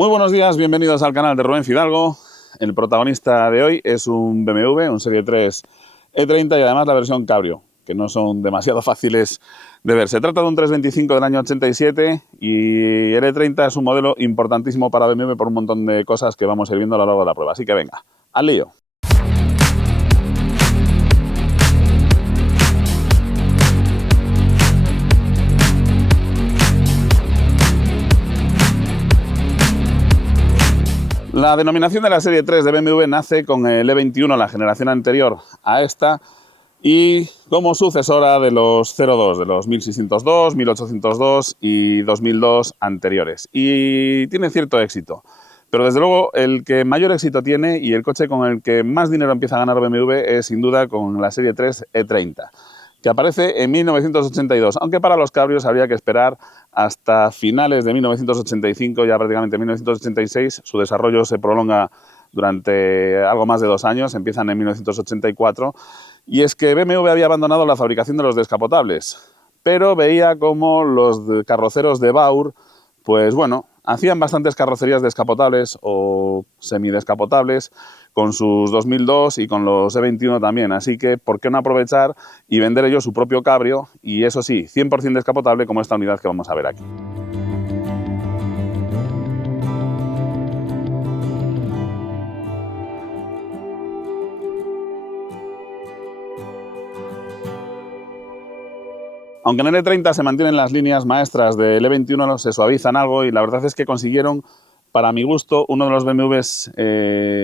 Muy buenos días, bienvenidos al canal de Rubén Fidalgo. El protagonista de hoy es un BMW, un Serie 3 E30 y además la versión Cabrio, que no son demasiado fáciles de ver. Se trata de un 325 del año 87 y el E30 es un modelo importantísimo para BMW por un montón de cosas que vamos a ir viendo a lo largo de la prueba. Así que venga, al lío. La denominación de la Serie 3 de BMW nace con el E21, la generación anterior a esta, y como sucesora de los 02, de los 1602, 1802 y 2002 anteriores. Y tiene cierto éxito. Pero desde luego el que mayor éxito tiene y el coche con el que más dinero empieza a ganar BMW es sin duda con la Serie 3 E30, que aparece en 1982, aunque para los cabrios habría que esperar hasta finales de 1985, ya prácticamente 1986, su desarrollo se prolonga durante algo más de 2 años, empiezan en 1984, y es que BMW había abandonado la fabricación de los descapotables, pero veía como los carroceros de Baur, pues bueno, hacían bastantes carrocerías descapotables o semidescapotables con sus 2002 y con los E21 también, así que ¿por qué no aprovechar y vender ellos su propio cabrio? Y eso sí, 100% descapotable como esta unidad que vamos a ver aquí. Aunque en el E30 se mantienen las líneas maestras del E21, se suavizan algo y la verdad es que consiguieron, para mi gusto, uno de los BMWs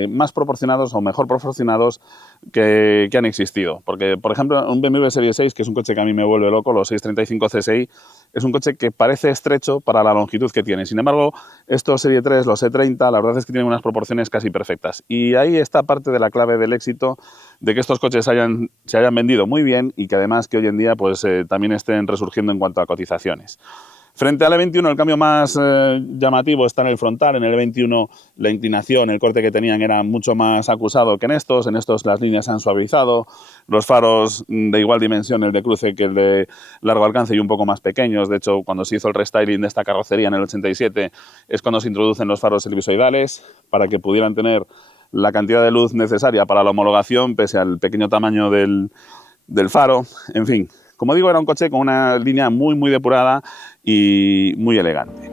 más proporcionados o mejor proporcionados que han existido. Porque, por ejemplo, un BMW Serie 6, que es un coche que a mí me vuelve loco, los 635 CSI, es un coche que parece estrecho para la longitud que tiene. Sin embargo, estos Serie 3, los E30, la verdad es que tienen unas proporciones casi perfectas. Y ahí está parte de la clave del éxito de que estos coches se hayan vendido muy bien y que además que hoy en día pues, también estén resurgiendo en cuanto a cotizaciones. Frente al E21 el cambio más llamativo está en el frontal. En el E21 la inclinación, el corte que tenían era mucho más acusado que en estos las líneas se han suavizado, los faros de igual dimensión, el de cruce que el de largo alcance y un poco más pequeños. De hecho, cuando se hizo el restyling de esta carrocería en el 87 es cuando se introducen los faros helisoidales para que pudieran tener la cantidad de luz necesaria para la homologación pese al pequeño tamaño del faro, en fin. Como digo, era un coche con una línea muy depurada y muy elegante.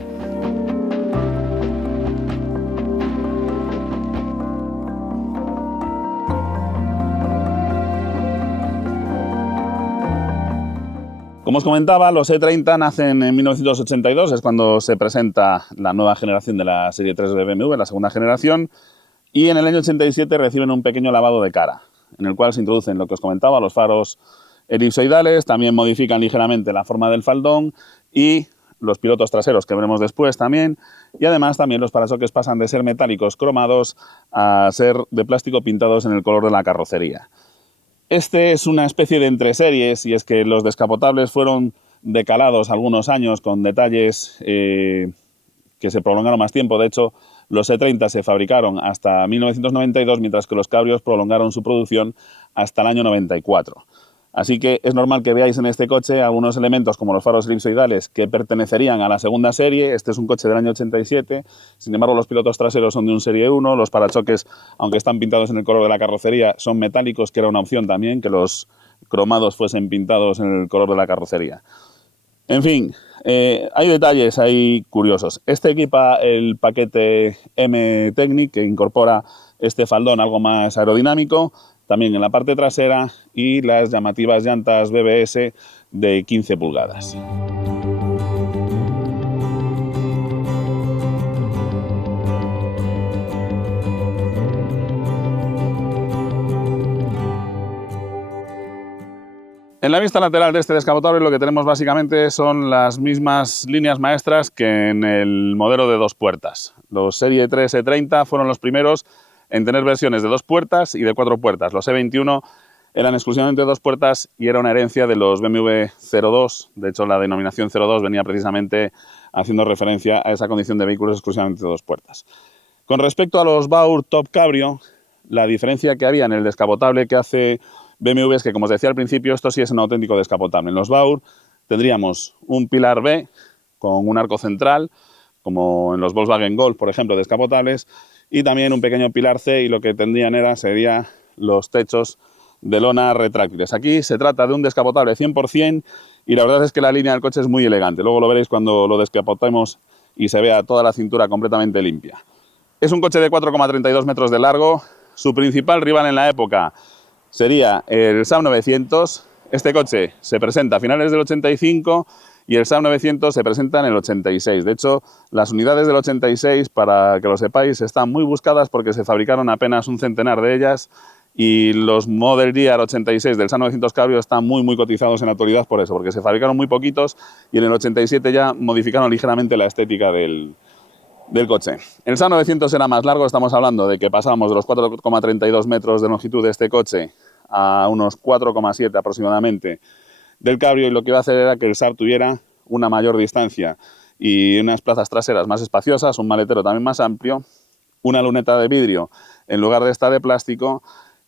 Como os comentaba, los E30 nacen en 1982, es cuando se presenta la nueva generación de la Serie 3 de BMW, la segunda generación, y en el año 87 reciben un pequeño lavado de cara, en el cual se introducen lo que os comentaba, los faros elipsoidales, también modifican ligeramente la forma del faldón y los pilotos traseros que veremos después también, y además también los parachoques pasan de ser metálicos cromados a ser de plástico pintados en el color de la carrocería. Este es una especie de entreseries y es que los descapotables fueron decalados algunos años con detalles que se prolongaron más tiempo. De hecho, los E30 se fabricaron hasta 1992, mientras que los cabrios prolongaron su producción hasta el año 94. Así que es normal que veáis en este coche algunos elementos como los faros elipsoidales que pertenecerían a la segunda serie. Este es un coche del año 87, sin embargo los pilotos traseros son de un Serie 1, los parachoques, aunque están pintados en el color de la carrocería, son metálicos, que era una opción también, que los cromados fuesen pintados en el color de la carrocería. En fin, hay detalles ahí curiosos. Este equipa el paquete M-Technic, que incorpora este faldón algo más aerodinámico, también en la parte trasera, y las llamativas llantas BBS de 15 pulgadas. En la vista lateral de este descapotable lo que tenemos básicamente son las mismas líneas maestras que en el modelo de 2 puertas. Los Serie 3 E30 fueron los primeros en tener versiones de 2 puertas y de 4 puertas. Los E21 eran exclusivamente de 2 puertas y era una herencia de los BMW 02. De hecho, la denominación 02 venía precisamente haciendo referencia a esa condición de vehículos exclusivamente de 2 puertas. Con respecto a los Baur Top Cabrio, la diferencia que había en el descapotable que hace BMW es que, como os decía al principio, esto sí es un auténtico descapotable. En los Baur tendríamos un pilar B con un arco central, como en los Volkswagen Golf, por ejemplo, descapotables, y también un pequeño pilar C, y lo que serían los techos de lona retráctiles. Aquí se trata de un descapotable 100% y la verdad es que la línea del coche es muy elegante. Luego lo veréis cuando lo descapotemos y se vea toda la cintura completamente limpia. Es un coche de 4,32 metros de largo. Su principal rival en la época sería el Saab 900. Este coche se presenta a finales del 85 y el Saab 900 se presenta en el 86. De hecho, las unidades del 86, para que lo sepáis, están muy buscadas porque se fabricaron apenas un centenar de ellas y los Model Year 86 del Saab 900 Cabrio están muy cotizados en la actualidad por eso, porque se fabricaron muy poquitos y en el 87 ya modificaron ligeramente la estética del coche. El Saab 900 era más largo, estamos hablando de que pasábamos de los 4,32 metros de longitud de este coche a unos 4,7 aproximadamente del Cabrio, y lo que iba a hacer era que el Saab tuviera una mayor distancia y unas plazas traseras más espaciosas, un maletero también más amplio, una luneta de vidrio en lugar de esta de plástico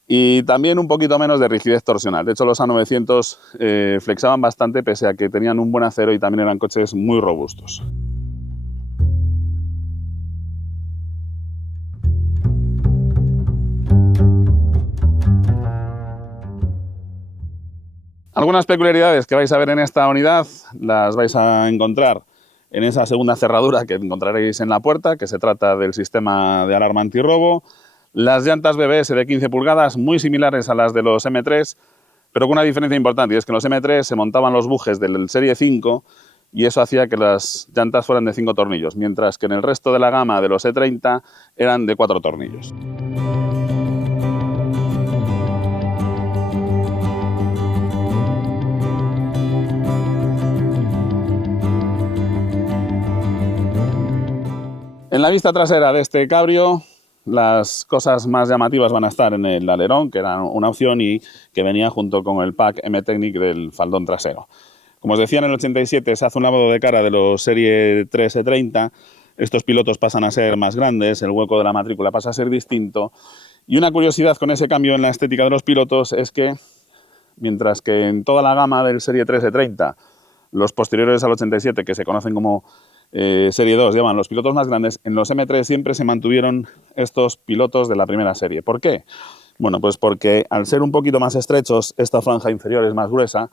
y también un poquito menos de rigidez torsional. De hecho, los A900 flexaban bastante pese a que tenían un buen acero y también eran coches muy robustos. Algunas peculiaridades que vais a ver en esta unidad las vais a encontrar en esa segunda cerradura que encontraréis en la puerta, que se trata del sistema de alarma antirrobo. Las llantas BBS de 15 pulgadas, muy similares a las de los M3, pero con una diferencia importante, y es que en los M3 se montaban los bujes del Serie 5 y eso hacía que las llantas fueran de 5 tornillos, mientras que en el resto de la gama de los E30 eran de 4 tornillos. En la vista trasera de este Cabrio, las cosas más llamativas van a estar en el alerón, que era una opción y que venía junto con el pack M-Technic del faldón trasero. Como os decía, en el 87 se hace un lavado de cara de los Serie 3 E30, estos pilotos pasan a ser más grandes, el hueco de la matrícula pasa a ser distinto, y una curiosidad con ese cambio en la estética de los pilotos es que, mientras que en toda la gama del Serie 3 E30, los posteriores al 87, que se conocen como Serie 2, llaman los pilotos más grandes, en los M3 siempre se mantuvieron estos pilotos de la primera serie. ¿Por qué? Bueno, pues porque al ser un poquito más estrechos, esta franja inferior es más gruesa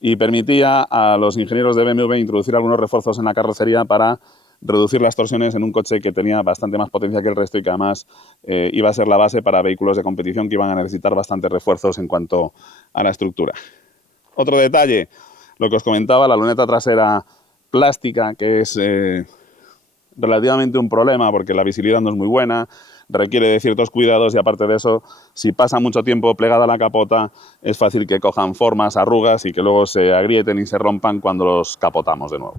y permitía a los ingenieros de BMW introducir algunos refuerzos en la carrocería para reducir las torsiones en un coche que tenía bastante más potencia que el resto y que además iba a ser la base para vehículos de competición que iban a necesitar bastantes refuerzos en cuanto a la estructura. Otro detalle, lo que os comentaba, la luneta trasera plástica, que es relativamente un problema porque la visibilidad no es muy buena, requiere de ciertos cuidados y aparte de eso, si pasa mucho tiempo plegada a la capota, es fácil que cojan formas, arrugas y que luego se agrieten y se rompan cuando los capotamos de nuevo.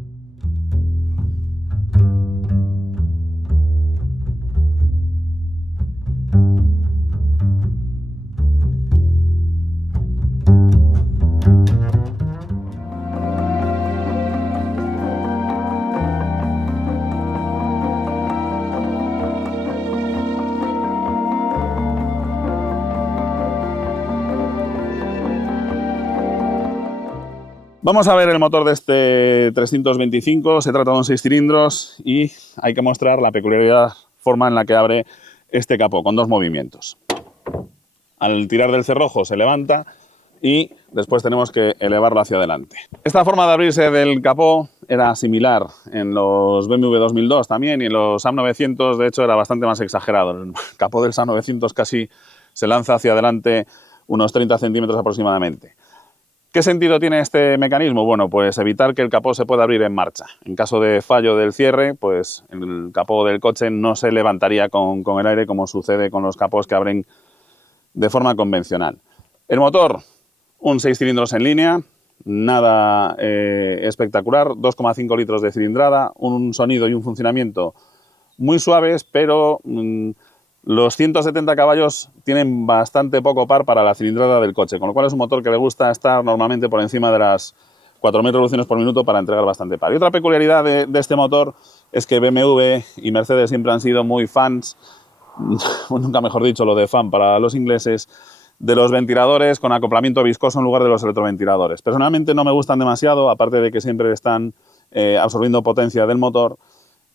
Vamos a ver el motor de este 325, se trata de un 6 cilindros y hay que mostrar la peculiar forma en la que abre este capó, con 2 movimientos. Al tirar del cerrojo se levanta y después tenemos que elevarlo hacia adelante. Esta forma de abrirse del capó era similar en los BMW 2002 también y en los Saab 900 de hecho era bastante más exagerado. El capó del Saab 900 casi se lanza hacia adelante unos 30 centímetros aproximadamente. ¿Qué sentido tiene este mecanismo? Bueno, pues evitar que el capó se pueda abrir en marcha. En caso de fallo del cierre, pues el capó del coche no se levantaría con el aire como sucede con los capós que abren de forma convencional. El motor, un 6 cilindros en línea, nada espectacular, 2,5 litros de cilindrada, un sonido y un funcionamiento muy suaves, pero los 170 caballos tienen bastante poco par para la cilindrada del coche, con lo cual es un motor que le gusta estar normalmente por encima de las 4.000 revoluciones por minuto para entregar bastante par. Y otra peculiaridad de este motor es que BMW y Mercedes siempre han sido muy fans, nunca mejor dicho lo de fan para los ingleses, de los ventiladores con acoplamiento viscoso en lugar de los electroventiladores. Personalmente no me gustan demasiado, aparte de que siempre están absorbiendo potencia del motor.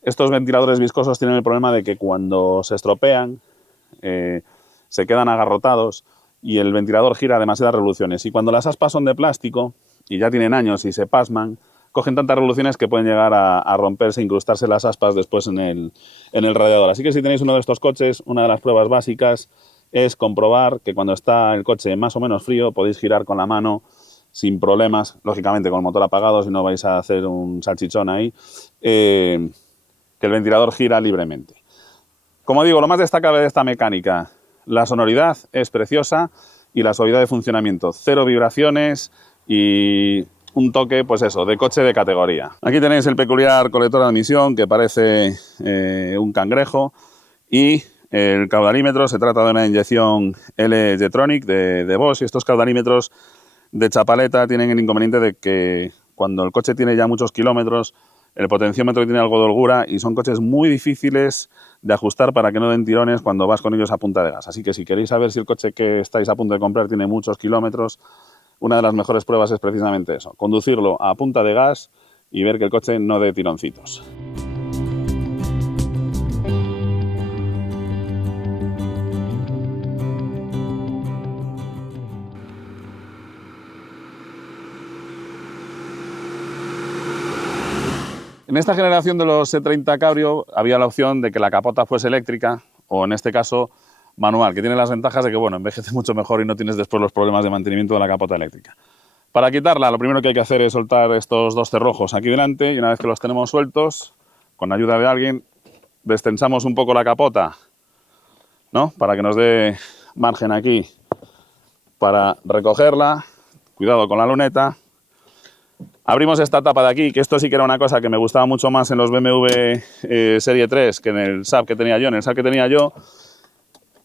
Estos ventiladores viscosos tienen el problema de que cuando se estropean se quedan agarrotados y el ventilador gira a demasiadas revoluciones. Y cuando las aspas son de plástico y ya tienen años y se pasman, cogen tantas revoluciones que pueden llegar a romperse, incrustarse las aspas después en el radiador. Así que si tenéis uno de estos coches, una de las pruebas básicas es comprobar que cuando está el coche más o menos frío podéis girar con la mano sin problemas, lógicamente con el motor apagado, si no vais a hacer un salchichón ahí, que el ventilador gira libremente. Como digo, lo más destacable de esta mecánica, la sonoridad es preciosa y la suavidad de funcionamiento. Cero vibraciones y un toque, pues eso, de coche de categoría. Aquí tenéis el peculiar colector de admisión que parece un cangrejo y el caudalímetro. Se trata de una inyección L-Jetronic de Bosch y estos caudalímetros de chapaleta tienen el inconveniente de que cuando el coche tiene ya muchos kilómetros, el potenciómetro tiene algo de holgura y son coches muy difíciles de ajustar para que no den tirones cuando vas con ellos a punta de gas. Así que si queréis saber si el coche que estáis a punto de comprar tiene muchos kilómetros, una de las mejores pruebas es precisamente eso, conducirlo a punta de gas y ver que el coche no dé tironcitos. En esta generación de los E30 Cabrio había la opción de que la capota fuese eléctrica o en este caso manual, que tiene las ventajas de que bueno, envejece mucho mejor y no tienes después los problemas de mantenimiento de la capota eléctrica. Para quitarla, lo primero que hay que hacer es soltar estos dos cerrojos aquí delante y una vez que los tenemos sueltos, con ayuda de alguien, destensamos un poco la capota, ¿no? Para que nos dé margen aquí para recogerla. Cuidado con la luneta. Abrimos esta tapa de aquí, que esto sí que era una cosa que me gustaba mucho más en los BMW Serie 3 que en el SAP que tenía yo. En el SAP que tenía yo,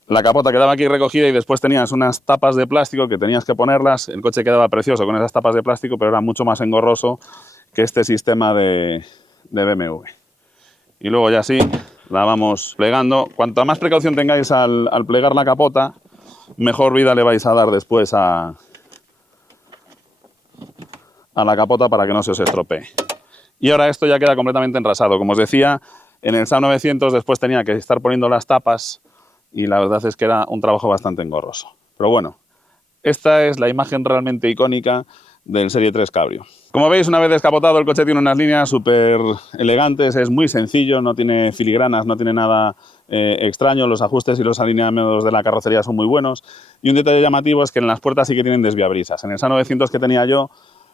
la capota quedaba aquí recogida y después tenías unas tapas de plástico que tenías que ponerlas. El coche quedaba precioso con esas tapas de plástico, pero era mucho más engorroso que este sistema de BMW. Y luego ya así la vamos plegando. Cuanta más precaución tengáis al plegar la capota, mejor vida le vais a dar después a la capota para que no se os estropee. Y ahora esto ya queda completamente enrasado. Como os decía, en el SAP 900 después tenía que estar poniendo las tapas y la verdad es que era un trabajo bastante engorroso. Pero bueno, esta es la imagen realmente icónica del Serie 3 Cabrio. Como veis, una vez descapotado, el coche tiene unas líneas súper elegantes, es muy sencillo, no tiene filigranas, no tiene nada extraño, los ajustes y los alineamientos de la carrocería son muy buenos. Y un detalle llamativo es que en las puertas sí que tienen desviabrisas. En el SAP 900 que tenía yo,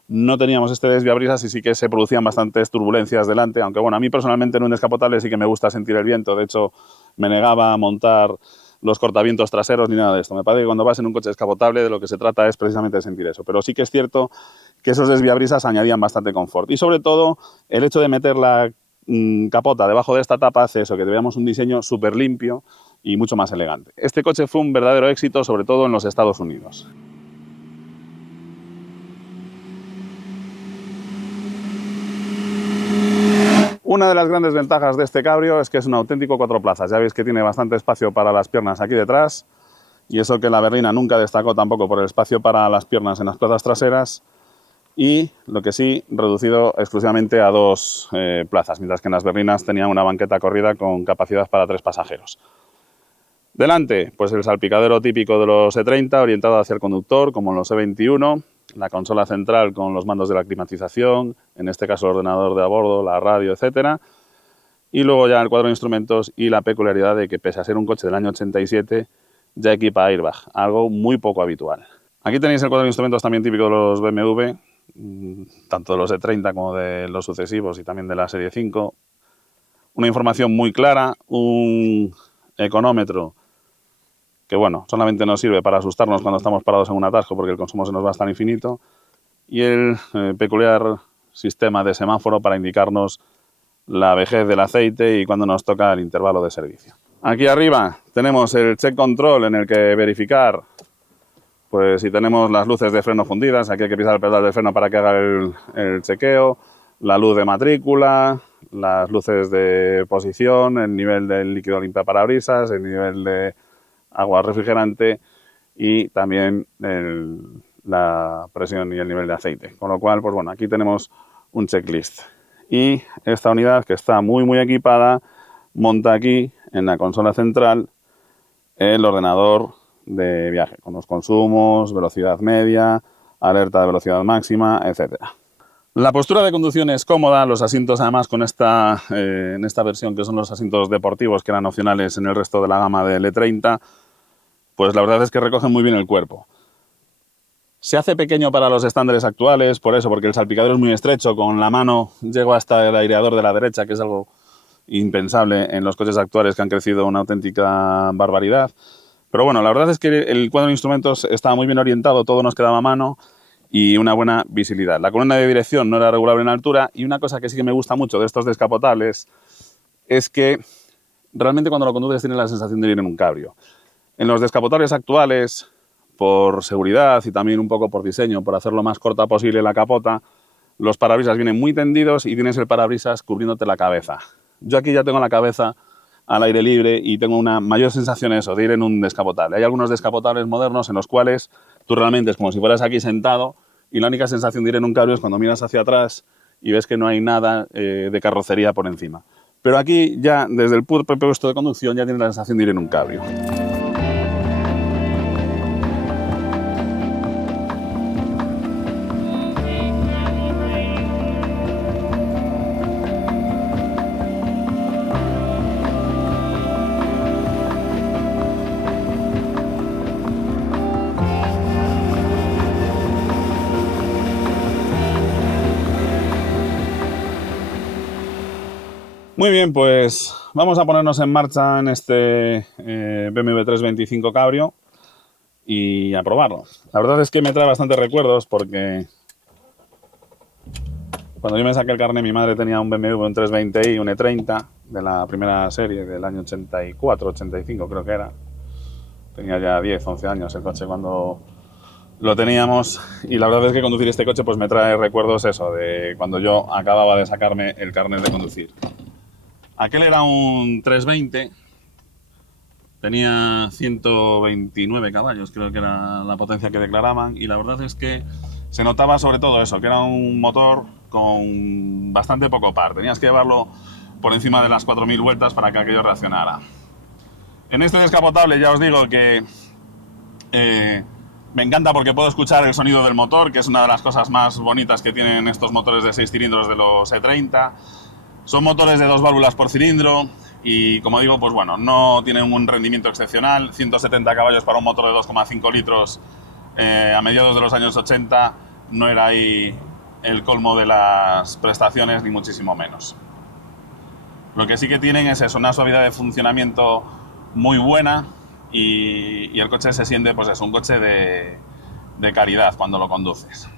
no teníamos este desviabrisas y sí que se producían bastantes turbulencias delante, aunque bueno, a mí personalmente en un descapotable sí que me gusta sentir el viento. De hecho, me negaba a montar los cortavientos traseros ni nada de esto. Me parece que cuando vas en un coche descapotable de lo que se trata es precisamente de sentir eso. Pero sí que es cierto que esos desviabrisas añadían bastante confort. Y sobre todo, el hecho de meter la capota debajo de esta tapa hace eso, que veamos un diseño súper limpio y mucho más elegante. Este coche fue un verdadero éxito, sobre todo en los Estados Unidos. Una de las grandes ventajas de este Cabrio es que es un auténtico cuatro plazas. Ya veis que tiene bastante espacio para las piernas aquí detrás y eso que la berlina nunca destacó tampoco por el espacio para las piernas en las plazas traseras y lo que sí, reducido exclusivamente a dos plazas, mientras que en las berlinas tenía una banqueta corrida con capacidad para 3 pasajeros. Delante, pues el salpicadero típico de los E30 orientado hacia el conductor, como en los E21, la consola central con los mandos de la climatización, en este caso el ordenador de a bordo, la radio, etcétera. Y luego ya el cuadro de instrumentos y la peculiaridad de que pese a ser un coche del año 87, ya equipa airbag, algo muy poco habitual. Aquí tenéis el cuadro de instrumentos también típico de los BMW, tanto de los E30 como de los sucesivos y también de la serie 5. Una información muy clara, un económetro que bueno, solamente nos sirve para asustarnos cuando estamos parados en un atasco porque el consumo se nos va hasta el infinito, y el peculiar sistema de semáforo para indicarnos la vejez del aceite y cuando nos toca el intervalo de servicio. Aquí arriba tenemos el check control en el que verificar pues si tenemos las luces de freno fundidas, aquí hay que pisar el pedal de freno para que haga el chequeo, la luz de matrícula, las luces de posición, el nivel del líquido limpiaparabrisas, el nivel de agua refrigerante y también la presión y el nivel de aceite. Con lo cual, pues bueno, aquí tenemos un checklist. y esta unidad, que está muy equipada, monta aquí en la consola central el ordenador de viaje, con los consumos, velocidad media, alerta de velocidad máxima, etcétera. La postura de conducción es cómoda, los asientos además en esta versión, que son los asientos deportivos que eran opcionales en el resto de la gama del E30, pues la verdad es que recogen muy bien el cuerpo. Se hace pequeño para los estándares actuales, porque el salpicadero es muy estrecho, con la mano llego hasta el aireador de la derecha, que es algo impensable en los coches actuales que han crecido una auténtica barbaridad. Pero bueno, la verdad es que el cuadro de instrumentos estaba muy bien orientado, todo nos quedaba a mano y una buena visibilidad. La columna de dirección no era regulable en altura, y una cosa que sí que me gusta mucho de estos descapotables es que realmente cuando lo conduces tienes la sensación de ir en un cabrio. En los descapotables actuales, por seguridad y también un poco por diseño, por hacerlo más corta posible la capota, los parabrisas vienen muy tendidos y tienes el parabrisas cubriéndote la cabeza. Yo aquí ya tengo la cabeza al aire libre y tengo una mayor sensación de ir en un descapotable. Hay algunos descapotables modernos en los cuales tú realmente es como si fueras aquí sentado, y la única sensación de ir en un cabrio es cuando miras hacia atrás y ves que no hay nada de carrocería por encima. Pero aquí ya, desde el propio puesto de conducción, ya tienes la sensación de ir en un cabrio. Muy bien, pues vamos a ponernos en marcha en este BMW 325 Cabrio y a probarlo. La verdad es que me trae bastantes recuerdos, porque cuando yo me saqué el carnet, mi madre tenía un BMW, un 320i, un E30 de la primera serie del año 84, 85 creo que era. Tenía ya 10, 11 años el coche cuando lo teníamos, y la verdad es que conducir este coche pues me trae recuerdos de cuando yo acababa de sacarme el carnet de conducir. Aquel era un 320, tenía 129 caballos, creo que era la potencia que declaraban, y la verdad es que se notaba sobre todo eso, que era un motor con bastante poco par. Tenías que llevarlo por encima de las 4.000 vueltas para que aquello reaccionara. En este descapotable ya os digo que me encanta porque puedo escuchar el sonido del motor, que es una de las cosas más bonitas que tienen estos motores de 6 cilindros de los E30. Son motores de 2 válvulas por cilindro y, como digo, pues bueno, no tienen un rendimiento excepcional. 170 caballos para un motor de 2,5 litros a mediados de los años 80 no era ahí el colmo de las prestaciones, ni muchísimo menos. Lo que sí que tienen es eso, una suavidad de funcionamiento muy buena, y el coche se siente, pues es un coche de calidad cuando lo conduces.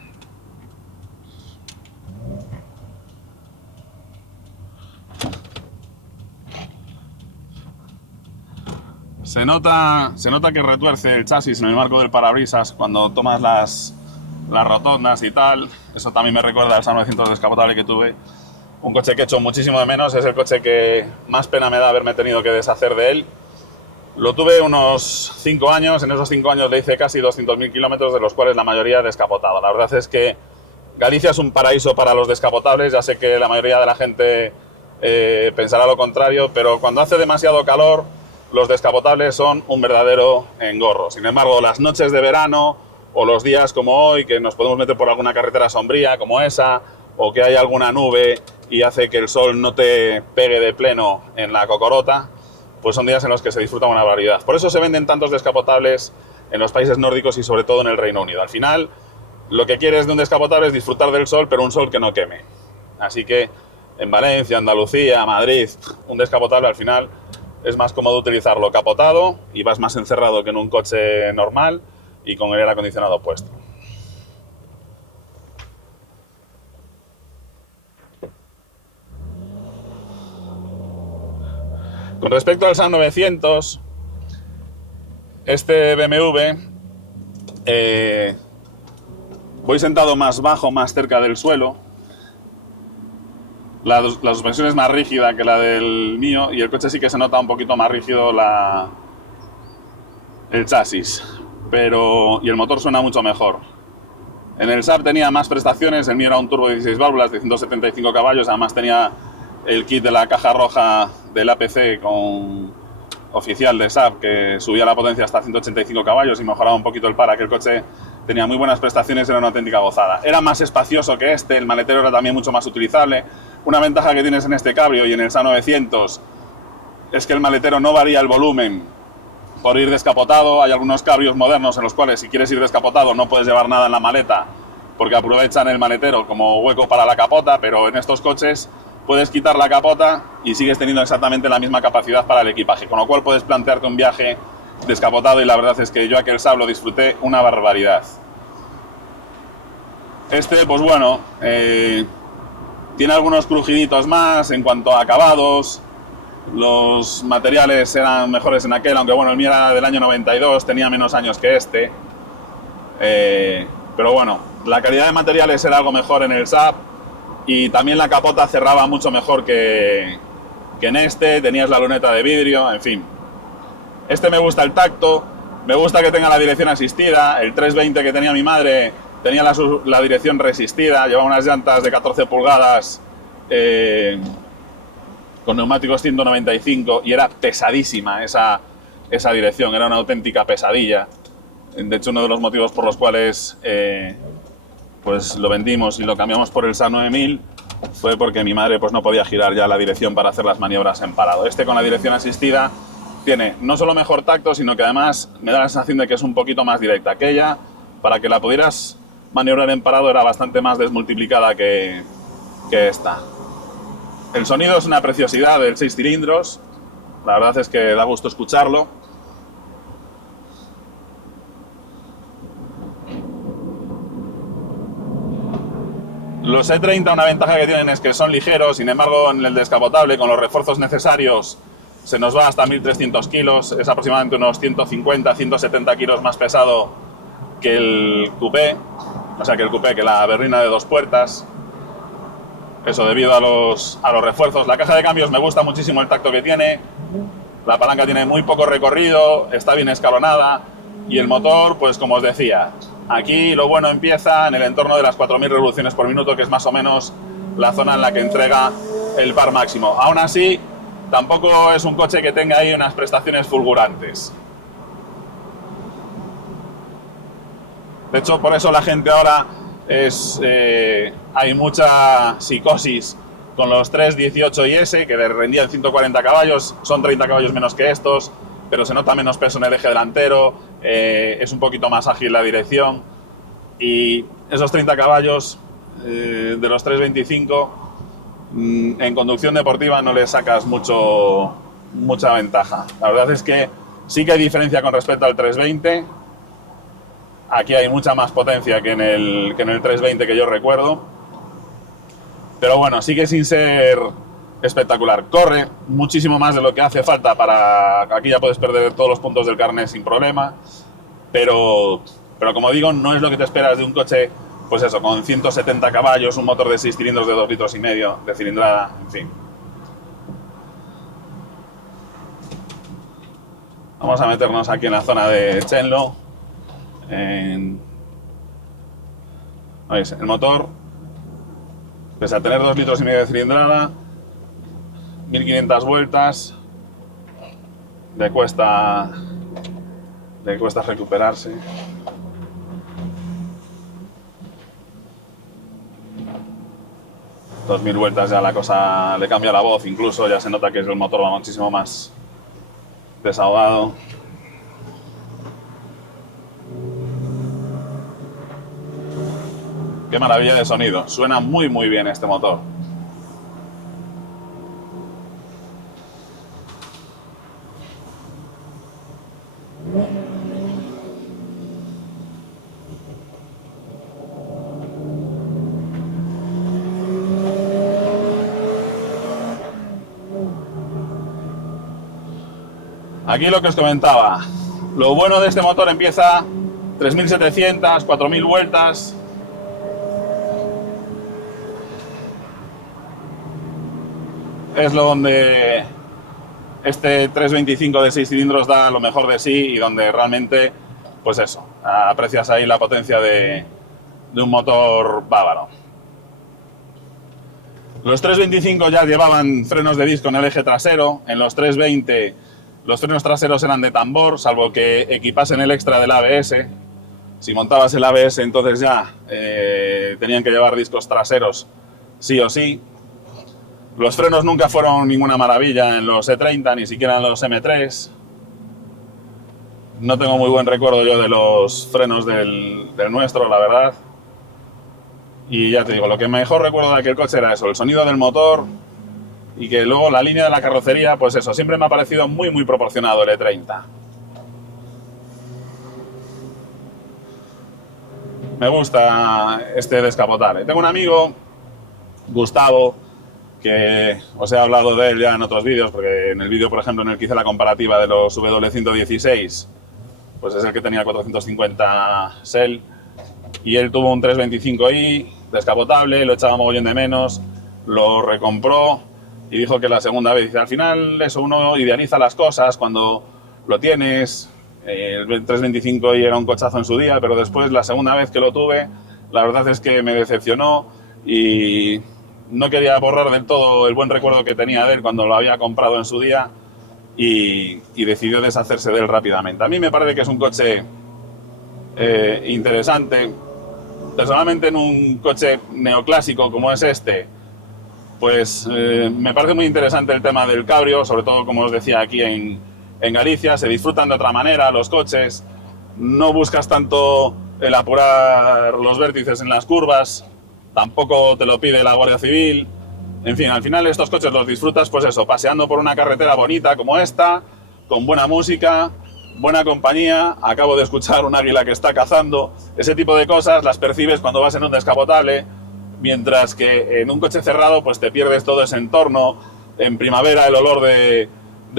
Se nota que retuerce el chasis en el marco del parabrisas cuando tomas las rotondas y tal. Eso también me recuerda al San 900 descapotable que tuve. Un coche que echo muchísimo de menos, es el coche que más pena me da haberme tenido que deshacer de él. Lo tuve unos 5 años, en esos 5 años le hice casi 200.000 kilómetros, de los cuales la mayoría descapotado. La verdad es que Galicia es un paraíso para los descapotables, ya sé que la mayoría de la gente pensará lo contrario, pero cuando hace demasiado calor, los descapotables son un verdadero engorro. Sin embargo, las noches de verano o los días como hoy, que nos podemos meter por alguna carretera sombría como esa, o que hay alguna nube y hace que el sol no te pegue de pleno en la cocorota, pues son días en los que se disfruta una barbaridad. Por eso se venden tantos descapotables en los países nórdicos y sobre todo en el Reino Unido. Al final, lo que quieres de un descapotable es disfrutar del sol, pero un sol que no queme. Así que en Valencia, Andalucía, Madrid, un descapotable al final es más cómodo utilizarlo capotado y vas más encerrado que en un coche normal y con el aire acondicionado puesto. Con respecto al San 900, este BMW voy sentado más bajo, más cerca del suelo. La suspensión es más rígida que la del mío y el coche sí que se nota un poquito más rígido el chasis, y el motor suena mucho mejor. En el SAP tenía más prestaciones, el mío era un turbo de 16 válvulas de 175 caballos, además tenía el kit de la caja roja del APC oficial de SAP que subía la potencia hasta 185 caballos y mejoraba un poquito el par. Aquel coche tenía muy buenas prestaciones, era una auténtica gozada. Era más espacioso que este, el maletero era también mucho más utilizable. Una ventaja que tienes en este Cabrio y en el SA 900 es que el maletero no varía el volumen por ir descapotado. Hay algunos Cabrios modernos en los cuales si quieres ir descapotado no puedes llevar nada en la maleta porque aprovechan el maletero como hueco para la capota, pero en estos coches puedes quitar la capota y sigues teniendo exactamente la misma capacidad para el equipaje, con lo cual puedes plantearte un viaje descapotado y la verdad es que yo aquel SAP lo disfruté una barbaridad. Este, pues bueno, tiene algunos crujiditos más en cuanto a acabados. Los materiales eran mejores en aquel, aunque bueno, el mío era del año 92, tenía menos años que este. Pero bueno, la calidad de materiales era algo mejor en el SAP y también la capota cerraba mucho mejor que en este. Tenías la luneta de vidrio, en fin. Este me gusta el tacto, me gusta que tenga la dirección asistida. El 320 que tenía mi madre tenía la dirección resistida, llevaba unas llantas de 14 pulgadas con neumáticos 195 y era pesadísima esa dirección, era una auténtica pesadilla. De hecho, uno de los motivos por los cuales pues lo vendimos y lo cambiamos por el SA 9000 fue porque mi madre pues no podía girar ya la dirección para hacer las maniobras en parado. Este con la dirección asistida tiene no solo mejor tacto, sino que además me da la sensación de que es un poquito más directa. Aquella, para que la pudieras maniobrar en parado, era bastante más desmultiplicada que esta. El sonido es una preciosidad del 6 cilindros, la verdad es que da gusto escucharlo. Los E30, una ventaja que tienen es que son ligeros, sin embargo en el descapotable con los refuerzos necesarios se nos va hasta 1300 kilos, es aproximadamente unos 150-170 kilos más pesado que el coupé, que la berlina de 2 puertas. Eso debido a los refuerzos. La caja de cambios me gusta muchísimo el tacto que tiene, la palanca tiene muy poco recorrido, está bien escalonada y el motor, pues como os decía, aquí lo bueno empieza en el entorno de las 4000 revoluciones por minuto, que es más o menos la zona en la que entrega el par máximo. Aún así, tampoco es un coche que tenga ahí unas prestaciones fulgurantes. De hecho, por eso la gente ahora hay mucha psicosis con los 318 y S, que le rendían 140 caballos, son 30 caballos menos que estos, pero se nota menos peso en el eje delantero, es un poquito más ágil la dirección y esos 30 caballos de los 325 en conducción deportiva no le sacas mucha ventaja. La verdad es que sí que hay diferencia con respecto al 320. Aquí hay mucha más potencia que en el 320 que yo recuerdo. Pero bueno, sigue sin ser espectacular. Corre muchísimo más de lo que hace falta para... Aquí ya puedes perder todos los puntos del carnet sin problema. Pero como digo, no es lo que te esperas de un coche, pues eso, con 170 caballos, un motor de 6 cilindros de 2,5 litros de cilindrada, en fin. Vamos a meternos aquí en la zona de Chenlo. ¿Veis? El motor, pese a tener 2,5 litros de cilindrada, 1500 vueltas, le cuesta recuperarse. Dos 2000 vueltas ya la cosa le cambia la voz, incluso ya se nota que el motor va muchísimo más desahogado. Qué maravilla de sonido, suena muy muy bien este motor. Aquí lo que os comentaba, lo bueno de este motor empieza 3700, 4000 vueltas. Es lo donde este 325 de 6 cilindros da lo mejor de sí y donde realmente, pues eso, aprecias ahí la potencia de de un motor bávaro. Los 325 ya llevaban frenos de disco en el eje trasero. En los 320 los frenos traseros eran de tambor, salvo que equipasen el extra del ABS. Si montabas el ABS, entonces ya tenían que llevar discos traseros sí o sí. Los frenos nunca fueron ninguna maravilla en los E30, ni siquiera en los M3. No tengo muy buen recuerdo yo de los frenos del nuestro, la verdad. Y ya te digo, lo que mejor recuerdo de aquel coche era eso, el sonido del motor, y que luego la línea de la carrocería, pues eso, siempre me ha parecido muy proporcionado el E30. Me gusta este descapotable. Tengo un amigo, Gustavo, que os he hablado de él ya en otros vídeos, porque en el vídeo, por ejemplo, en el que hice la comparativa de los W116, pues es el que tenía 450 SEL, y él tuvo un 325i descapotable, lo echaba mogollón de menos, lo recompró y dijo que la segunda vez, dice, al final eso, uno idealiza las cosas cuando lo tienes. El 325i era un cochazo en su día, pero después, la segunda vez que lo tuve, la verdad es que me decepcionó y no quería borrar del todo el buen recuerdo que tenía de él cuando lo había comprado en su día, y decidió deshacerse de él rápidamente. A mí me parece que es un coche interesante. Personalmente, en un coche neoclásico como es este, pues me parece muy interesante el tema del cabrio, sobre todo, como os decía, aquí en Galicia. Se disfrutan de otra manera los coches, no buscas tanto el apurar los vértices en las curvas, tampoco te lo pide la Guardia Civil. En fin, al final estos coches los disfrutas, pues eso, paseando por una carretera bonita como esta, con buena música, buena compañía. Acabo de escuchar un águila que está cazando. Ese tipo de cosas las percibes cuando vas en un descapotable, mientras que en un coche cerrado pues te pierdes todo ese entorno. En primavera el olor de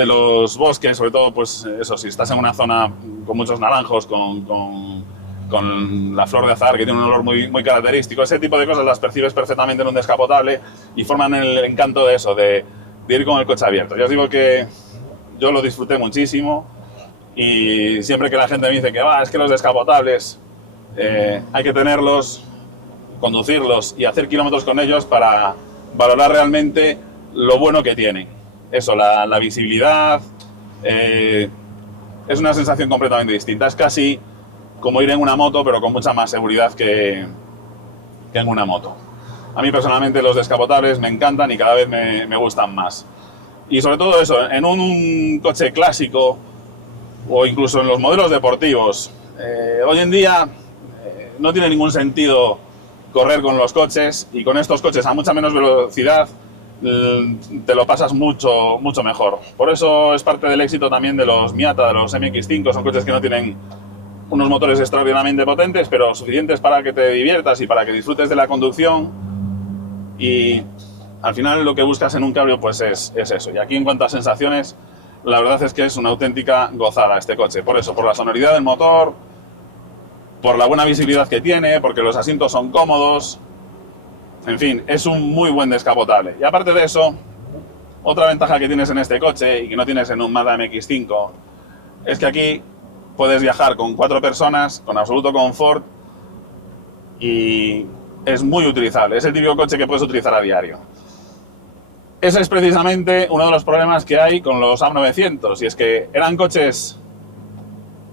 los bosques, sobre todo, pues eso, si estás en una zona con muchos naranjos, con la flor de azahar, que tiene un olor muy característico, ese tipo de cosas las percibes perfectamente en un descapotable y forman el encanto de eso, de ir con el coche abierto. Ya os digo que yo lo disfruté muchísimo, y siempre que la gente me dice que es que los descapotables hay que tenerlos, conducirlos y hacer kilómetros con ellos para valorar realmente lo bueno que tienen. Eso, la visibilidad, es una sensación completamente distinta. Es casi como ir en una moto, pero con mucha más seguridad que en una moto. A mí personalmente los descapotables me encantan y cada vez me gustan más. Y sobre todo eso, en un coche clásico o incluso en los modelos deportivos, hoy en día no tiene ningún sentido correr con los coches, y con estos coches a mucha menos velocidad te lo pasas mucho mejor. Por eso es parte del éxito también de los Miata, de los MX5. Son coches que no tienen unos motores extraordinariamente potentes, pero suficientes para que te diviertas y para que disfrutes de la conducción, y al final lo que buscas en un cabrio pues es eso. Y aquí, en cuanto a sensaciones, la verdad es que es una auténtica gozada este coche. Por eso, por la sonoridad del motor, por la buena visibilidad que tiene, porque los asientos son cómodos. En fin, es un muy buen descapotable. Y aparte de eso, otra ventaja que tienes en este coche y que no tienes en un Mazda MX5 es que aquí puedes viajar con 4 personas con absoluto confort y es muy utilizable. Es el típico coche que puedes utilizar a diario. Ese es precisamente uno de los problemas que hay con los Saab 900, y es que eran coches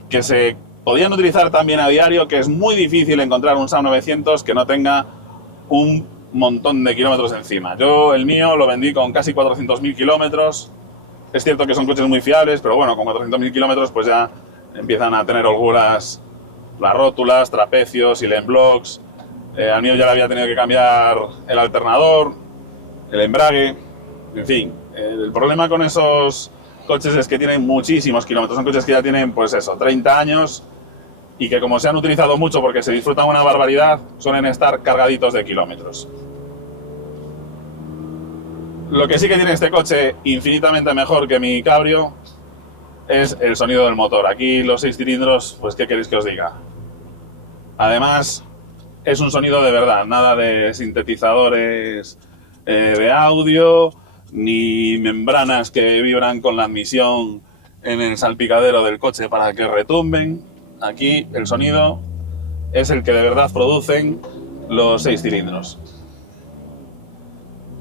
que se podían utilizar también a diario, que es muy difícil encontrar un Saab 900 que no tenga un montón de kilómetros encima. Yo el mío lo vendí con casi 400.000 kilómetros. Es cierto que son coches muy fiables, pero bueno, con 400.000 kilómetros pues ya empiezan a tener holguras las rótulas, trapecios y blocks. Al mío ya le había tenido que cambiar el alternador, el embrague, en fin. El problema con esos coches es que tienen muchísimos kilómetros. Son coches que ya tienen, pues eso, 30 años, y que, como se han utilizado mucho porque se disfrutan una barbaridad, suelen estar cargaditos de kilómetros. Lo que sí que tiene este coche infinitamente mejor que mi cabrio es el sonido del motor. Aquí los 6 cilindros, pues qué queréis que os diga. Además, es un sonido de verdad, nada de sintetizadores de audio, ni membranas que vibran con la admisión en el salpicadero del coche para que retumben. Aquí el sonido es el que de verdad producen los 6 cilindros.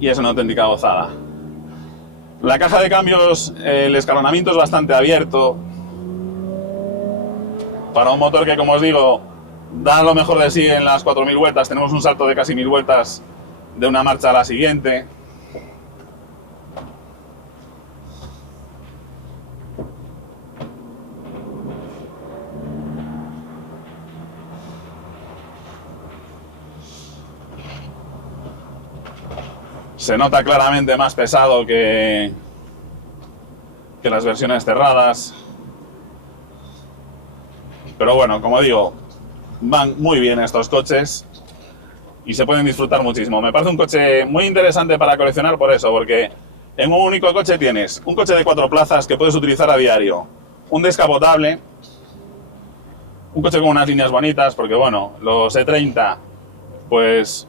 Y es una auténtica gozada. La caja de cambios, el escalonamiento es bastante abierto. Para un motor que, como os digo, da lo mejor de sí en las 4000 vueltas. Tenemos un salto de casi 1000 vueltas de una marcha a la siguiente. Se nota claramente más pesado que las versiones cerradas. Pero bueno, como digo, van muy bien estos coches y se pueden disfrutar muchísimo. Me parece un coche muy interesante para coleccionar por eso, porque en un único coche tienes un coche de 4 plazas que puedes utilizar a diario, un descapotable, un coche con unas líneas bonitas, porque bueno, los E30, pues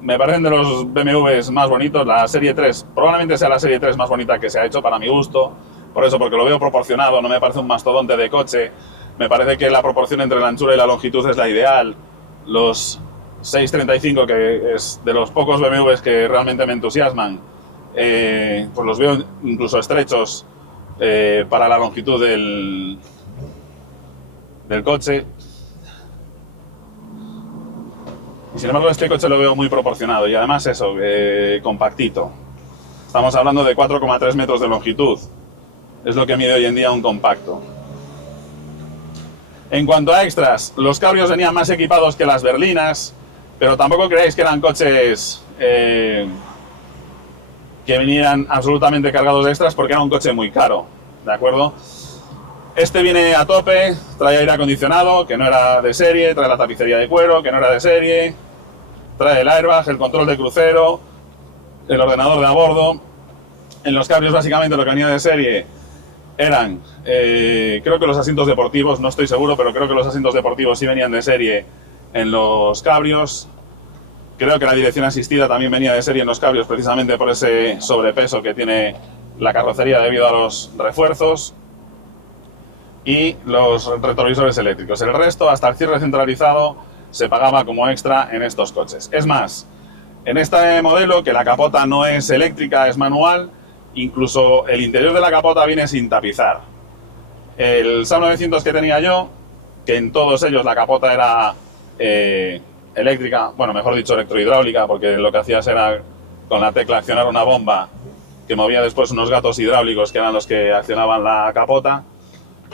me parecen de los BMWs más bonitos. La serie 3 probablemente sea la serie 3 más bonita que se ha hecho para mi gusto, por eso, porque lo veo proporcionado, no me parece un mastodonte de coche. Me parece que la proporción entre la anchura y la longitud es la ideal. Los 635, que es de los pocos BMWs que realmente me entusiasman, pues los veo incluso estrechos para la longitud del coche. Y sin embargo, este coche lo veo muy proporcionado y además eso, compactito. Estamos hablando de 4,3 metros de longitud. Es lo que mide hoy en día un compacto. En cuanto a extras, los cabrios venían más equipados que las berlinas, pero tampoco creáis que eran coches que venían absolutamente cargados de extras, porque era un coche muy caro, ¿de acuerdo? Este viene a tope, trae aire acondicionado, que no era de serie, trae la tapicería de cuero, que no era de serie, trae el airbag, el control de crucero, el ordenador de a bordo. En los cabrios básicamente lo que venía de serie eran, creo que los asientos deportivos, no estoy seguro, pero creo que los asientos deportivos sí venían de serie en los cabrios. Creo que la dirección asistida también venía de serie en los cabrios, precisamente por ese sobrepeso que tiene la carrocería debido a los refuerzos. Y los retrovisores eléctricos. El resto, hasta el cierre centralizado, se pagaba como extra en estos coches. Es más, en este modelo, que la capota no es eléctrica, es manual, incluso el interior de la capota viene sin tapizar. El Saab 900 que tenía yo, que en todos ellos la capota era eléctrica, bueno, mejor dicho electrohidráulica, porque lo que hacías era con la tecla accionar una bomba que movía después unos gatos hidráulicos que eran los que accionaban la capota.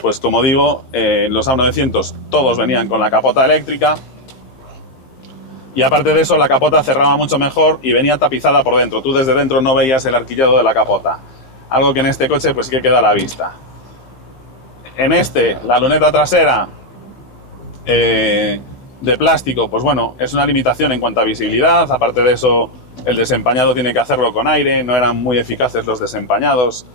Pues como digo, los Saab 900 todos venían con la capota eléctrica y aparte de eso la capota cerraba mucho mejor y venía tapizada por dentro. Tú desde dentro no veías el arquillado de la capota, algo que en este coche pues sí que queda a la vista. En este, la luneta trasera de plástico, pues bueno, es una limitación en cuanto a visibilidad. Aparte de eso, el desempañado tiene que hacerlo con aire, no eran muy eficaces los desempañados.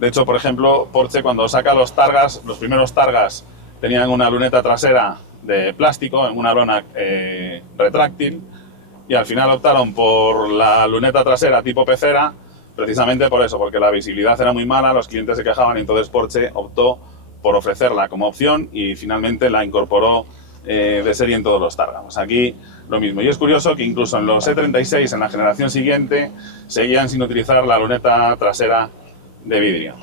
De hecho, por ejemplo, Porsche cuando saca los Targas, los primeros Targas tenían una luneta trasera de plástico, en una lona retráctil, y al final optaron por la luneta trasera tipo pecera, precisamente por eso, porque la visibilidad era muy mala, los clientes se quejaban, y entonces Porsche optó por ofrecerla como opción y finalmente la incorporó de serie en todos los Targa. Pues aquí lo mismo. Y es curioso que incluso en los E36, en la generación siguiente, seguían sin utilizar la luneta trasera de vidrio.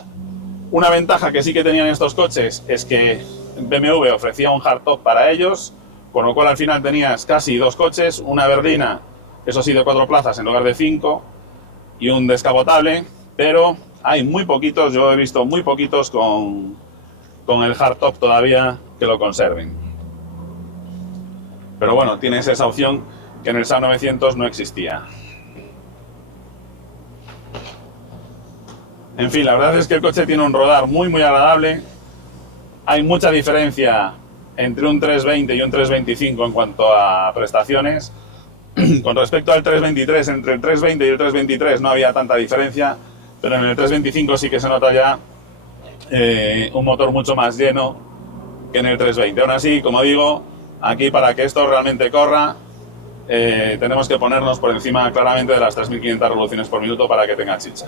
Una ventaja que sí que tenían estos coches es que BMW ofrecía un hardtop para ellos, con lo cual al final tenías casi 2 coches, una berlina, eso sí de 4 plazas en lugar de 5, y un descapotable, pero hay muy poquitos, yo he visto muy poquitos con el hardtop todavía que lo conserven. Pero bueno, tienes esa opción que en el Saab 900 no existía. En fin, la verdad es que el coche tiene un rodar muy muy agradable. Hay mucha diferencia entre un 320 y un 325 en cuanto a prestaciones. Con respecto al 323, entre el 320 y el 323 no había tanta diferencia, pero en el 325 sí que se nota ya un motor mucho más lleno que en el 320. Aún así, como digo, aquí para que esto realmente corra, tenemos que ponernos por encima claramente de las 3.500 revoluciones por minuto para que tenga chicha.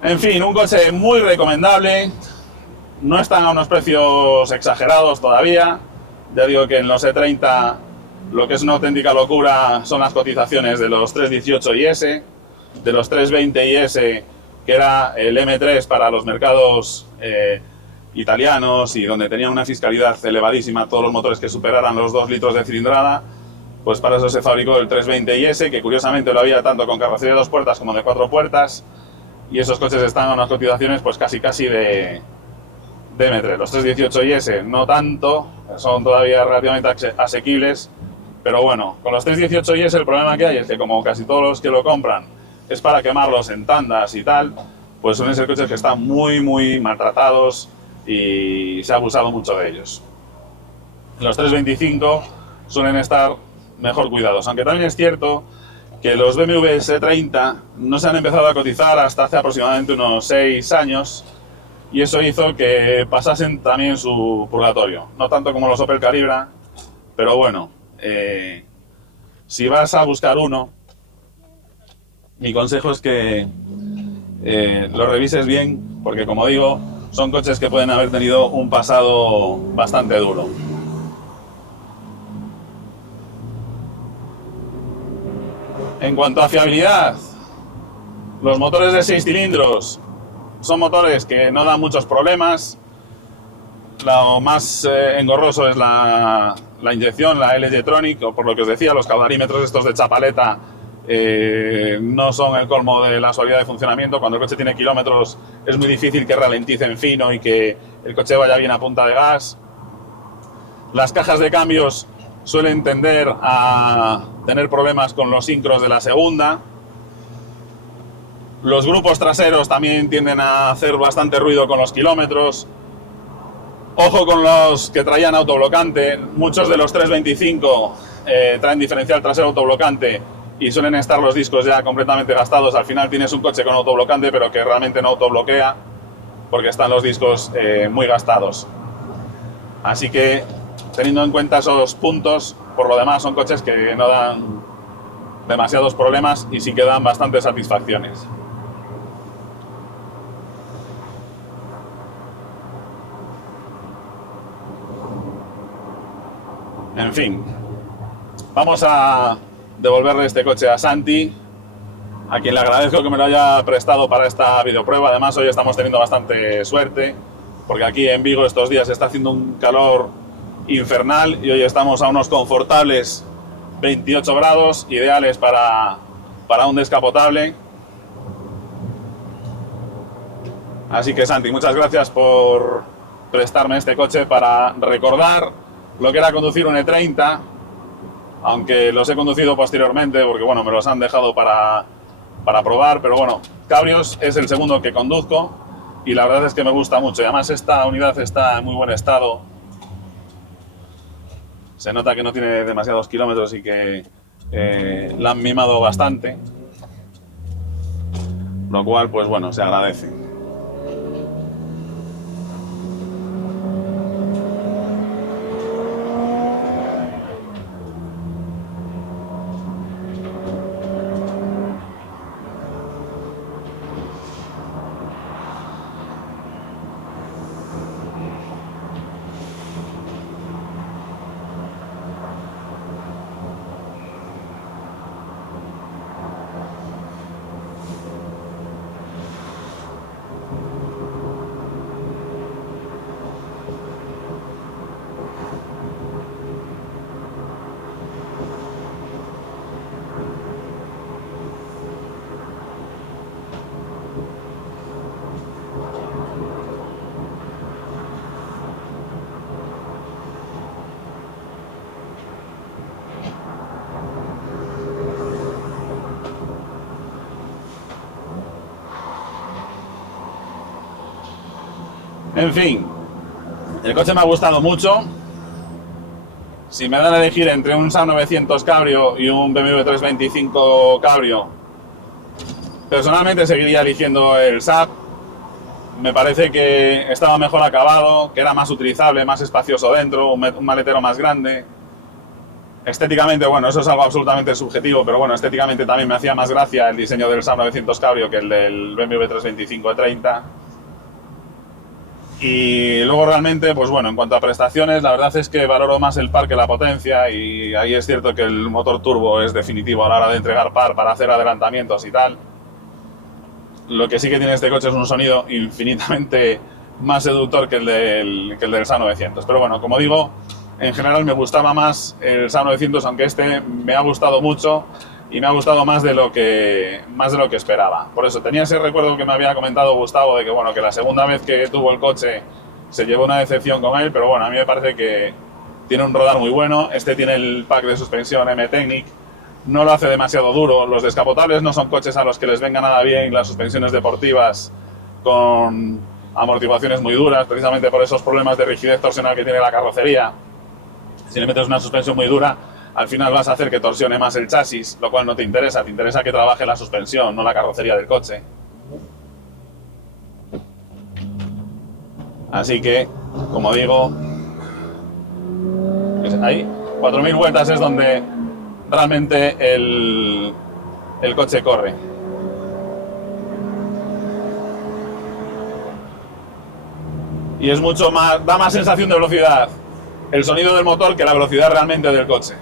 En fin, un coche muy recomendable. No están a unos precios exagerados todavía. Ya digo que en los E30 lo que es una auténtica locura son las cotizaciones de los 318 IS, de los 320 IS, que era el M3 para los mercados italianos y donde tenía una fiscalidad elevadísima, todos los motores que superaran los 2 litros de cilindrada. Pues para eso se fabricó el 320 IS, que curiosamente lo había tanto con carrocería de 2 puertas como de 4 puertas, y esos coches están a unas cotizaciones pues casi de M3. Los 318 IS no tanto, son todavía relativamente asequibles, pero bueno, con los 318 IS el problema que hay es que como casi todos los que lo compran es para quemarlos en tandas y tal, pues suelen ser coches que están muy maltratados y se ha abusado mucho de ellos. Los 325 suelen estar mejor cuidados, aunque también es cierto que los BMW S30 no se han empezado a cotizar hasta hace aproximadamente unos 6 años, y eso hizo que pasasen también su purgatorio. No tanto como los Opel Calibra, pero bueno, si vas a buscar uno, mi consejo es que lo revises bien, porque como digo, son coches que pueden haber tenido un pasado bastante duro. En cuanto a fiabilidad, los motores de 6 cilindros son motores que no dan muchos problemas. Lo más engorroso es la inyección, la LG-Tronic, o por lo que os decía, los caudarímetros estos de chapaleta no son el colmo de la suavidad de funcionamiento. Cuando el coche tiene kilómetros es muy difícil que ralentice en fino y que el coche vaya bien a punta de gas. Las cajas de cambios suelen tender a tener problemas con los sincros de la segunda. Los grupos traseros también tienden a hacer bastante ruido con los kilómetros. Ojo con los que traían autoblocante. Muchos de los 325 traen diferencial trasero autoblocante y suelen estar los discos ya completamente gastados. Al final tienes un coche con autoblocante pero que realmente no autobloquea porque están los discos muy gastados. Así que, teniendo en cuenta esos puntos, por lo demás son coches que no dan demasiados problemas y sí que dan bastantes satisfacciones. En fin, vamos a devolverle este coche a Santi, a quien le agradezco que me lo haya prestado para esta videoprueba. Además, hoy estamos teniendo bastante suerte, porque aquí en Vigo estos días está haciendo un calor infernal y hoy estamos a unos confortables 28 grados, ideales para un descapotable. Así que Santi, muchas gracias por prestarme este coche para recordar lo que era conducir un E30, aunque los he conducido posteriormente porque bueno, me los han dejado para probar, pero bueno, Cabrios es el segundo que conduzco y la verdad es que me gusta mucho, y además esta unidad está en muy buen estado. Se nota que no tiene demasiados kilómetros y que la han mimado bastante, lo cual pues bueno, se agradece. En fin, el coche me ha gustado mucho. Si me dan a elegir entre un Saab 900 Cabrio y un BMW 325 Cabrio, personalmente seguiría eligiendo el Saab. Me parece que estaba mejor acabado, que era más utilizable, más espacioso dentro, un maletero más grande. Estéticamente, bueno, eso es algo absolutamente subjetivo, pero bueno, estéticamente también me hacía más gracia el diseño del Saab 900 Cabrio que el del BMW 325 E30. Y luego realmente, pues bueno, en cuanto a prestaciones, la verdad es que valoro más el par que la potencia, y ahí es cierto que el motor turbo es definitivo a la hora de entregar par para hacer adelantamientos y tal. Lo que sí que tiene este coche es un sonido infinitamente más seductor que el del SAO 900. Pero bueno, como digo, en general me gustaba más el SAO 900, aunque este me ha gustado mucho y me ha gustado más de lo que esperaba. Por eso tenía ese recuerdo que me había comentado Gustavo de que, bueno, que la segunda vez que tuvo el coche se llevó una decepción con él, pero bueno, a mí me parece que tiene un rodar muy bueno. Este tiene el pack de suspensión M-Technic, no lo hace demasiado duro. Los descapotables no son coches a los que les venga nada bien las suspensiones deportivas con amortiguaciones muy duras, precisamente por esos problemas de rigidez torsional que tiene la carrocería. Si le metes una suspensión muy dura, al final vas a hacer que torsione más el chasis, lo cual no te interesa que trabaje la suspensión, no la carrocería del coche. Así que, como digo, ahí, 4.000 vueltas es donde realmente el coche corre. Y es mucho más, da más sensación de velocidad el sonido del motor que la velocidad realmente del coche.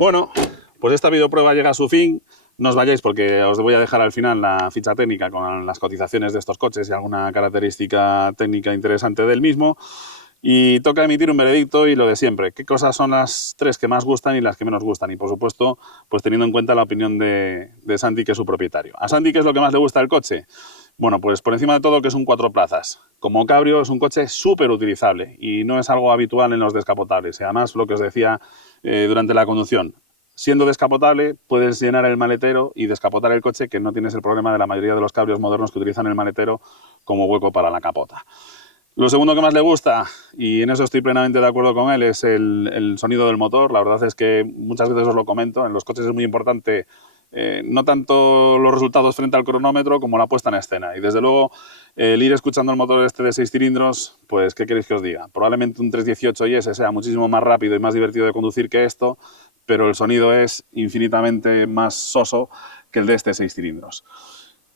Bueno, pues esta videoprueba llega a su fin. No os vayáis porque os voy a dejar al final la ficha técnica con las cotizaciones de estos coches y alguna característica técnica interesante del mismo. Y toca emitir un veredicto y lo de siempre. ¿Qué cosas son las 3 que más gustan y las que menos gustan? Y por supuesto, pues teniendo en cuenta la opinión de Santi, que es su propietario. ¿A Santi qué es lo que más le gusta del coche? Bueno, pues por encima de todo que es un 4 plazas. Como cabrio es un coche súper utilizable y no es algo habitual en los descapotables. Y además, lo que os decía durante la conducción, siendo descapotable puedes llenar el maletero y descapotar el coche, que no tienes el problema de la mayoría de los cabrios modernos que utilizan el maletero como hueco para la capota. Lo segundo que más le gusta, y en eso estoy plenamente de acuerdo con él, es el sonido del motor. La verdad es que muchas veces os lo comento, en los coches es muy importante no tanto los resultados frente al cronómetro como la puesta en escena. Y desde luego el ir escuchando el motor este de 6 cilindros, pues ¿qué queréis que os diga? Probablemente un 318 IS sea muchísimo más rápido y más divertido de conducir que esto, pero el sonido es infinitamente más soso que el de este 6 cilindros.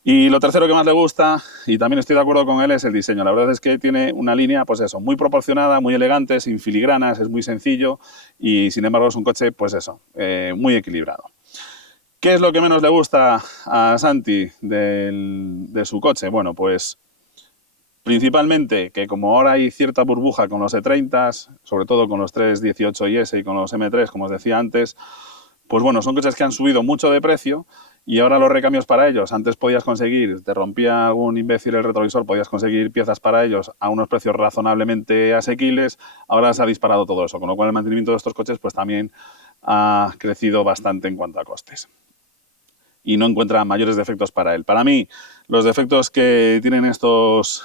Y lo tercero que más le gusta, y también estoy de acuerdo con él, es el diseño. La verdad es que tiene una línea, pues eso, muy proporcionada, muy elegante, sin filigranas, es muy sencillo y sin embargo es un coche, pues eso, muy equilibrado. ¿Qué es lo que menos le gusta a Santi de su coche? Bueno, pues principalmente que como ahora hay cierta burbuja con los E30, sobre todo con los 318 IS y con los M3, como os decía antes, pues bueno, son coches que han subido mucho de precio y ahora los recambios para ellos, antes podías conseguir, te rompía algún imbécil el retrovisor, podías conseguir piezas para ellos a unos precios razonablemente asequibles, ahora se ha disparado todo eso, con lo cual el mantenimiento de estos coches pues también ha crecido bastante en cuanto a costes. Y no encuentra mayores defectos para él. Para mí, los defectos que tienen estos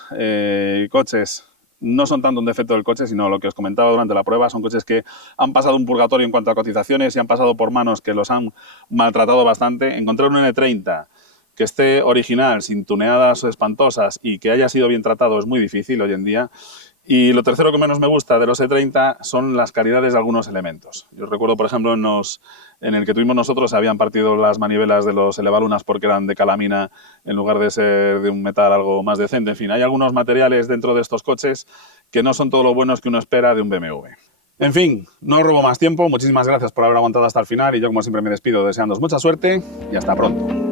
coches no son tanto un defecto del coche, sino lo que os comentaba durante la prueba, son coches que han pasado un purgatorio en cuanto a cotizaciones y han pasado por manos que los han maltratado bastante. Encontrar un N30 que esté original, sin tuneadas espantosas y que haya sido bien tratado es muy difícil hoy en día. Y lo tercero que menos me gusta de los E30 son las calidades de algunos elementos. Yo recuerdo, por ejemplo, en el que tuvimos nosotros, se habían partido las manivelas de los elevalunas porque eran de calamina en lugar de ser de un metal algo más decente. En fin, hay algunos materiales dentro de estos coches que no son todo lo buenos que uno espera de un BMW. En fin, no robo más tiempo. Muchísimas gracias por haber aguantado hasta el final y yo, como siempre, me despido deseándoos mucha suerte y hasta pronto.